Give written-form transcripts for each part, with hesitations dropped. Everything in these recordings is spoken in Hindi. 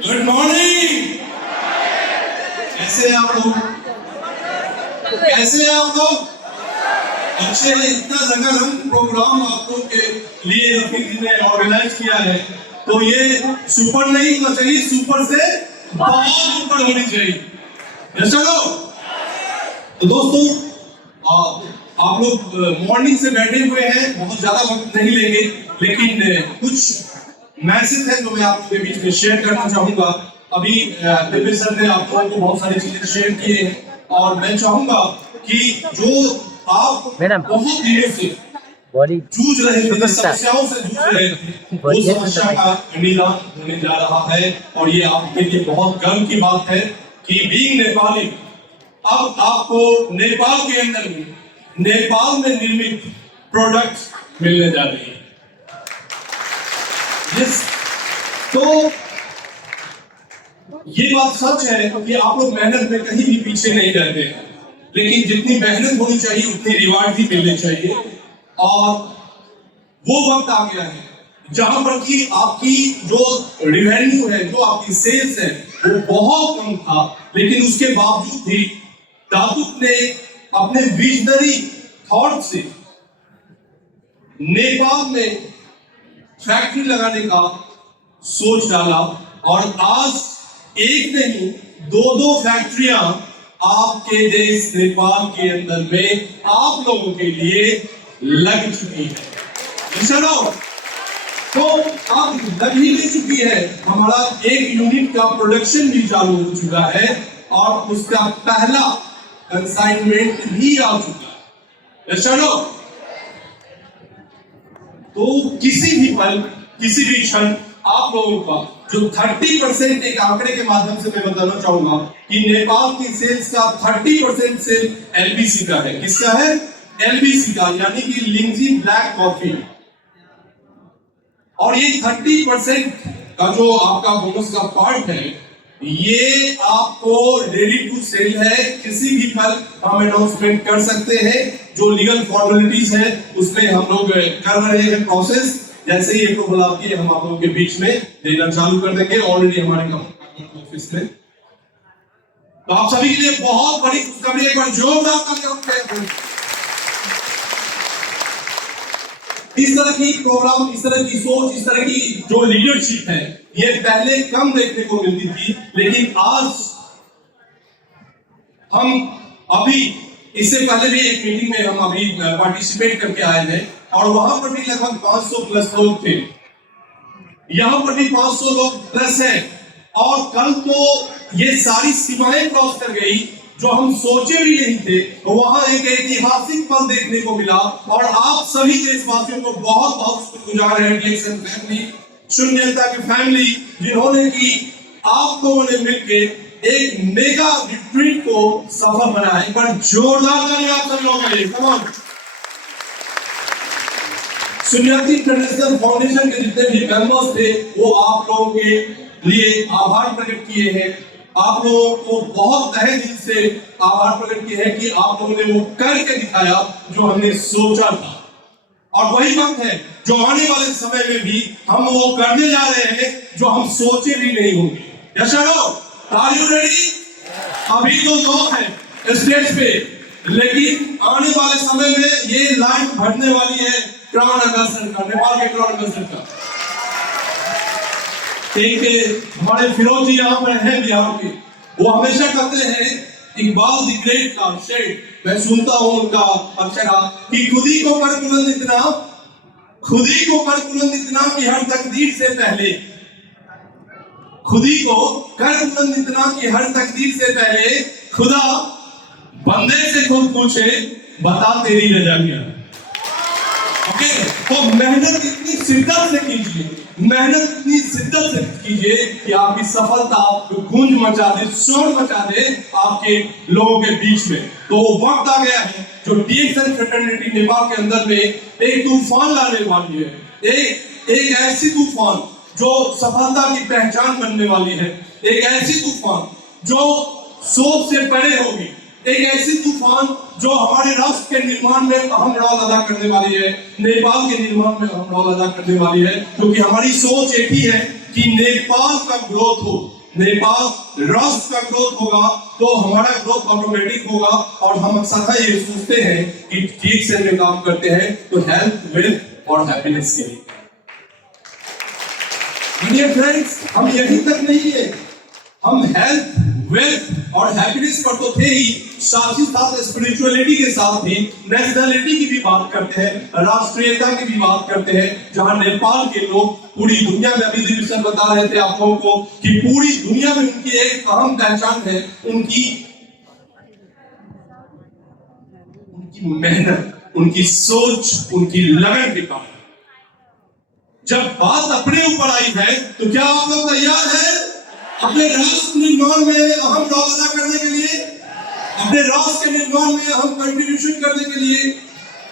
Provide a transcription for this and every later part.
Good morning. कैसे हैं आप लोग? कैसे हैं आप लोग? अच्छे हैं। इतना रंगारंग प्रोग्राम आप लोग के लिए रफीक जी ने ऑर्गेनाइज किया है, तो ये सुपर नहीं होना चाहिए, सुपर से बहुत ऊपर होनी चाहिए। चलो तो दोस्तों, आप लोग मॉर्निंग से बैठे हुए हैं, बहुत ज्यादा वक्त नहीं लेंगे, लेकिन कुछ मैसेज है जो मैं आप लोगों के बीच में शेयर करना चाहूंगा। अभी दिव्य सर ने आप लोगों को बहुत सारी चीजें शेयर की हैं और मैं चाहूंगा कि जो आप बहुत दिनों से जूझ रहे थे, समस्याओं से जूझ रहे थे, वो समस्या का निदान होने जा रहा है। और ये आपके लिए बहुत गर्व की बात है कि बीइंग नेपाली, अब आपको नेपाल के अंदर में, नेपाल में निर्मित प्रोडक्ट मिलने जा रही है। यस, तो ये बात सच है कि आप लोग मेहनत में कहीं भी पीछे नहीं रहते, लेकिन जितनी मेहनत होनी चाहिए उतनी रिवार्ड भी मिलनी चाहिए। और वो वक्त आ गया है जहां पर कि आपकी जो रेवेन्यू है, जो आपकी सेल्स है, वो बहुत कम था, लेकिन उसके बावजूद भी दादुक ने अपने विजनरी थॉट से नेपाल में फैक्ट्री लगाने का सोच डाला और आज एक नहीं दो फैक्ट्रियां आपके देश नेपाल के अंदर में आप लोगों के लिए लग चुकी है। चलो, तो अब लग ही ले चुकी है। हमारा एक यूनिट का प्रोडक्शन भी चालू हो चुका है और उसका पहला कंसाइनमेंट भी आ चुका है। चलो, तो किसी भी पल, किसी भी क्षण आप लोगों का जो 30% एक आंकड़े के माध्यम से मैं बताना चाहूंगा कि नेपाल की सेल्स का 30% सेल एलबीसी का है। किसका है? एलबीसी का, यानी कि लिंगजी ब्लैक कॉफी। और ये 30% का जो आपका बोनस का पार्ट है, ये आपको रेडी टू सेल है। किसी भी पल हम अनाउंसमेंट कर सकते हैं। जो लीगल फॉर्मेलिटीज है उसमें हम लोग कर रहे हैं प्रोसेस। जैसे ही अप्रूवल आती है हम आप लोगों के बीच में देना चालू कर देंगे, ऑलरेडी हमारे ऑफिस में। तो आप सभी के लिए बहुत बड़ी खुशखबरी, एक बार जोरदार तालियां। इस तरह की प्रोग्राम, इस तरह की सोच, इस तरह की जो लीडरशिप है, ये पहले कम देखने को मिलती थी, लेकिन आज हम अभी, इससे पहले भी एक मीटिंग में हम अभी पार्टिसिपेट करके आए थे और वहां पर भी लगभग 500 प्लस लोग थे। यहां पर भी 500 लोग प्लस है और कल तो ये सारी सीमाएं क्रॉस कर गई जो हम सोचे भी नहीं थे। तो वहां एक ऐतिहासिक पल देखने को मिला और आप सभी देशवासियों को बहुत बहुत शुक्रगुजार है, डीएक्सन फैमिली, शून्यता की फैमिली, जिन्होंने की आप लोगों ने मिलकर एक मेगा रिट्रीट को सफल बनाया। एक बार जोरदार तालियां आप सभी लोगों के लिए। Come on. शून्यता इंटरनेशनल फाउंडेशन के जितने भी मेंबर्स थे, वो आप लोगों के लिए आभार प्रकट किए हैं। आप लोगों को बहुत तहे दिल से आभार प्रकट किया है कि आप लोगों ने वो करके दिखाया जो हमने सोचा था। और वही वक्त है जो आने वाले समय में भी हम वो करने जा रहे हैं जो हम सोचे भी नहीं होंगे। यशरो, आर यू रेडी? अभी तो लोग हैं स्टेज पे, लेकिन आने वाले समय में ये लाइन बढ़ने वाली है क्राउन एम्बेसडर का, नेपाल के क्राउन एम्बेसडर का। एक हमारे फिरोज जी यहाँ पर हैं बिहार के, वो हमेशा कहते हैं इकबाल द ग्रेट का शेर, मैं सुनता हूँ उनका अक्षरा कि खुदी को कर बुलंद इतना, खुदी को कर बुलंद इतना कि हर तकदीर से पहले, खुदी को कर बुलंद इतना कि हर तकदीर से पहले खुदा बंदे से खुद पूछे बता तेरी रजा क्या। ओके, तो मेहनत इतनी शिद्दत से कीजिए, मेहनत इतनी शिद्दत से कीजिए कि आपकी सफलता गूंज मचा दे, शोर मचा दे आपके लोगों के बीच में। तो वक्त आ गया है जो डीएक्सन फ्रेटर्निटी नेपाल के अंदर में एक तूफान लाने वाली है। एक ऐसी तूफान जो सफलता की पहचान बनने वाली है, एक ऐसी तूफान जो सोच से परे होगी, एक ऐसी तूफान जो हमारे राष्ट्र के निर्माण में अहम रोल अदा करने वाली है, नेपाल के निर्माण में अहम रोल अदा करने वाली है, क्योंकि हमारी सोच एक ही है कि नेपाल का ग्रोथ हो, नेपाल राष्ट्र का ग्रोथ होगा तो हमारा ग्रोथ ऑटोमेटिक होगा। और हम सदा ये सोचते हैं कि ठीक से में काम करते हैं तो हेल्थ, वेल्थ और हैप्पीनेस के लिए। डियर फ्रेंड्स, हम यहीं तक नहीं है, हम हेल्थ, वेल्थ और हैप्पीनेस पर तो थे ही, साथ ही साथ स्पिरिचुअलिटी के साथ ही नेशनलिटी की भी बात करते हैं, राष्ट्रीयता की भी बात करते हैं। जहां नेपाल के लोग पूरी दुनिया में, अभी दिविजन बता रहे थे आप लोगों को कि पूरी दुनिया में उनकी एक अहम पहचान है, उनकी मेहनत, उनकी सोच, उनकी लगन के कारण। जब बात अपने ऊपर आई है तो क्या आप लोग तैयार हैं अपने राष्ट्र निर्माण में अहम रोल अदा करने के लिए, अपने राष्ट्र के निर्माण में अहम कंट्रीब्यूशन करने के लिए?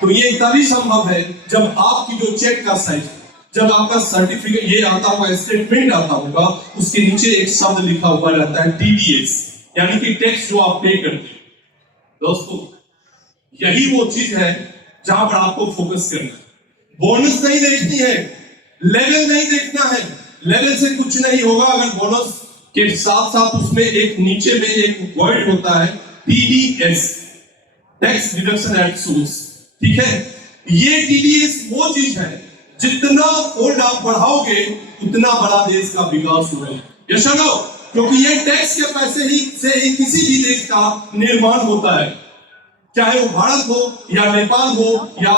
तो ये तभी संभव है जब आपकी जो चेक का साइज, जब आपका सर्टिफिकेट ये आता होगा, स्टेटमेंट आता होगा, उसके नीचे एक शब्द लिखा हुआ रहता है TDS, यानी कि टैक्स जो आप पे करते हैं। दोस्तों, यही वो चीज है जहां पर आपको फोकस करना है। बोनस नहीं देखनी है, लेवल नहीं देखना है, लेवल से कुछ नहीं होगा अगर बोनस के साथ साथ उसमें एक नीचे में एक वर्ड होता है TDS, tax deduction at source. ठीक है, ये TDS वो चीज है, जितना फोल्ड आप बढ़ाओगे उतना बड़ा देश का विकास होगा। यस और नो? क्योंकि ये टैक्स के पैसे ही किसी भी देश का निर्माण होता है, चाहे वो भारत हो या नेपाल हो या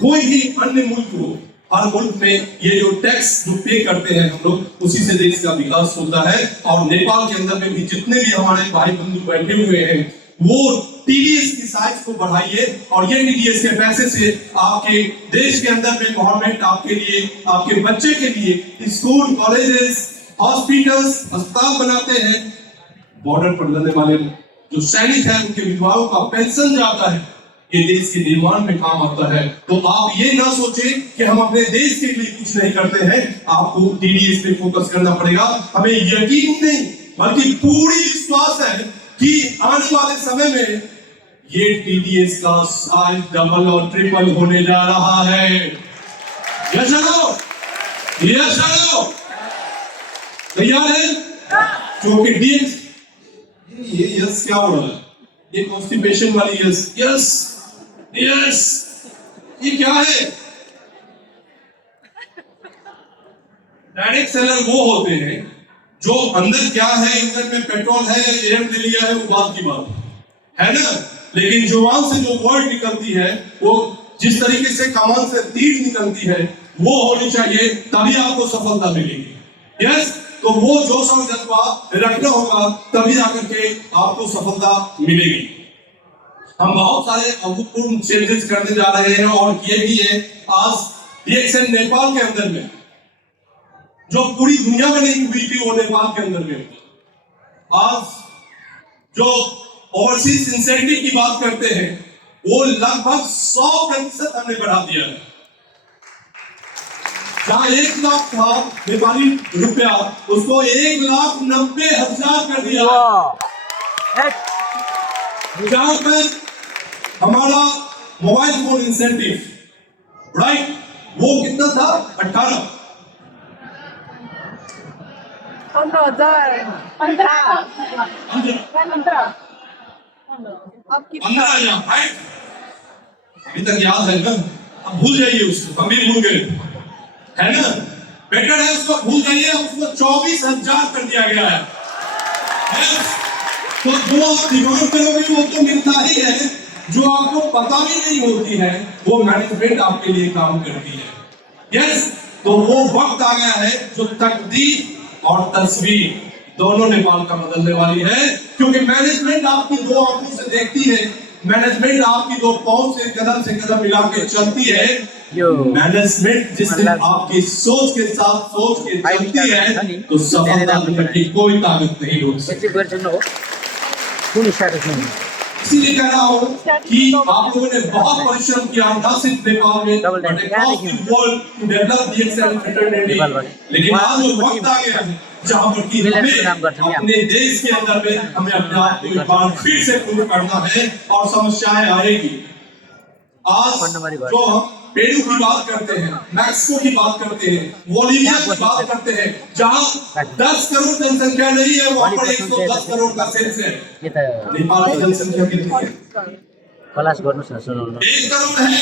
कोई भी अन्य मुल्क हो। हर मुल्क में ये जो टैक्स जो पे करते हैं हम लोग, उसी से देश का विकास होता है। और नेपाल के अंदर में भी जितने भी हमारे भाई बंधु बैठे हुए हैं, वो TDS की साइज को बढ़ाइए और ये TDS के पैसे से आपके देश के अंदर में गवर्नमेंट आपके लिए, आपके बच्चे के लिए स्कूल, कॉलेजेस, हॉस्पिटल्स, अस्पताल बनाते हैं। बॉर्डर पर रहने वाले जो सैनिक हैं, उनके विधवाओं का पेंशन जाता है, ये देश के निर्माण में काम आता है। तो आप ये ना सोचें कि हम अपने देश के लिए कुछ नहीं करते हैं, आपको TDS पे फोकस करना पड़ेगा। हमें यकीन नहीं बल्कि पूरी विश्वास है कि आने वाले समय में ये TDS का साइज डबल और ट्रिपल होने जा रहा है। यस चलो, यस चलो, तैयार है? क्योंकि DX ये यस क्या हो रहा है? ये कॉन्स्टिपेशन वाली यस, यस यस, ये क्या है? डायरेक्ट सेलर वो होते हैं जो अंदर क्या है, इंजन में पेट्रोल है या एयर दे लिया है, वो बात की बात है ना। लेकिन जुबान से जो वर्ड निकलती है, वो जिस तरीके से कमान से तीर निकलती है, वो होनी चाहिए, तभी आपको सफलता मिलेगी। यस, तो वो जोश और जज्बा रखना होगा, तभी जाकर के आपको सफलता मिलेगी। हम बहुत सारे अभूतपूर्व चेंजेस करने जा रहे हैं और ये भी है आज रिएक्शन नेपाल के अंदर में, जो पूरी दुनिया में नहीं हुई थी, वो नेपाल के अंदर में। आज जो ओवरसीज इंसेंटिव की बात करते हैं, वो लगभग 100% हमने बढ़ा दिया है। जहां 1 लाख था नेपाली रुपया, उसको 1,90,000 कर दिया। जहां पर हमारा मोबाइल फोन इंसेंटिव, राइट, वो कितना था? 18 15,000, राइट। अभी तक याद है ना? अब भूल जाइए उसको, हम भी भूल गए, है ना? बेटर है उसको भूल जाइए, उसको 24,000 कर दिया गया है। तो जो आप डिमांड करोगे वो तो मिलता ही है, जो आपको पता भी नहीं होती है वो मैनेजमेंट आपके लिए काम करती है। यस, तो वो वक्त आ गया है जो तकदीर और तस्वीर दोनों नेपाल का बदलने वाली है। क्योंकि मैनेजमेंट आपकी 2 आंखों से देखती है, मैनेजमेंट आपकी 2 पांव से कदम मिला के चलती है। मैनेजमेंट जिस दिन आपकी सोच के साथ सोच के चलती है, तो सफलता की कोई ताकत नहीं रोक सकती। इसीलिए कह रहा हूँ कि आप लोगों ने बहुत परिश्रम किया, ना सिर्फ नेपाल में, but across the world to develop DXL fraternity. लेकिन आज वो वक्त आ गया है जहाँ पर कि हमें अपने देश के अंदर में हमें अपने आप को एक बार फिर से प्रूव करना है और समस्याएं आएगी। आज जो हम पेरू की बात करते हैं, मैक्सिको की बात करते हैं, बोलिविया की बात करते हैं, जहां 10 करोड़ जनसंख्या नहीं है वहां पर 110 करोड़ का सेंस है। नेपाल की जनसंख्या कितनी है? 1 करोड़ है।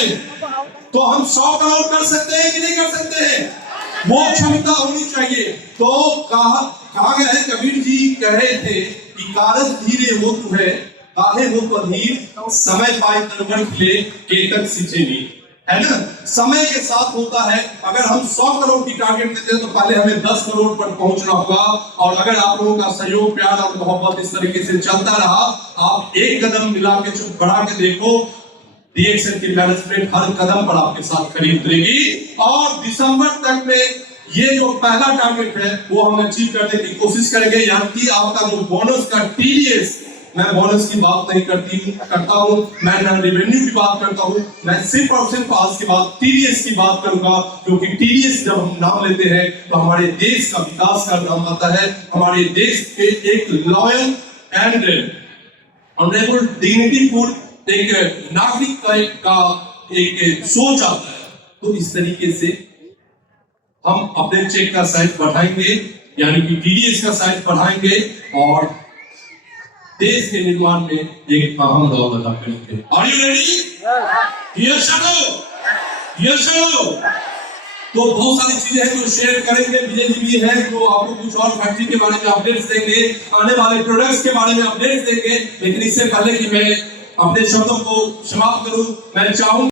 तो हम 100 करोड़ कर सकते हैं कि नहीं कर सकते हैं? वो क्षमता होनी चाहिए। तो कहा गया है, कबीर जी कह रहे थे कि कारज धीरे हो तू है, काहे हो तो धीर, समय पाए तरवर खिले केतक सिंचेनी, है ना? समय के साथ होता है। अगर हम 100 करोड़ की टारगेट देते हैं तो पहले हमें 10 करोड़ पर पहुंचना होगा। और अगर आप लोगों का सहयोग, प्यार और मोहब्बत इस तरीके से चलता रहा, आप एक कदम मिला के चुप बढ़ा के देखो, डीएक्सएल की मैनेजमेंट हर कदम पर आपके साथ खड़ी उतरेगी। और दिसंबर तक में ये जो पहला टारगेट है वो हम अचीव करने की कोशिश करेंगे। यानी कि आपका जो बोनस का टीडीएस, मैं बोनस की बात नहीं करता हूं, मैं ना रेवेन्यू की बात करता हूं, मैं सिर्फ और सिर्फ आज के बाद टीडीएस की बात करूंगा। क्योंकि टीडीएस जब हम नाम लेते हैं तो हमारे देश का विकास का नाम आता है, हमारे देश के एक लॉयल एंड ऑनरेबल डिग्निटीफुल एक नागरिक का एक सोच आता है। तो इस तरीके से हम अपने चेक का साइज बढ़ाएंगे, यानी कि टीडीएस का साइज बढ़ाएंगे और देश के निर्माण में एक अहम रोल अदा करेंगे। Are you ready? Yes or no? Yes or no? तो बहुत सारी चीजें हैं जो शेयर करेंगे। विजय जी भी है जो आपको कुछ और फैक्ट्री के बारे में अपडेट्स देंगे, आने वाले प्रोडक्ट्स के बारे में अपडेट्स देंगे। लेकिन इससे पहले कि मैं अपने शब्दों को समाप्त करूं, मैं चाहूंगा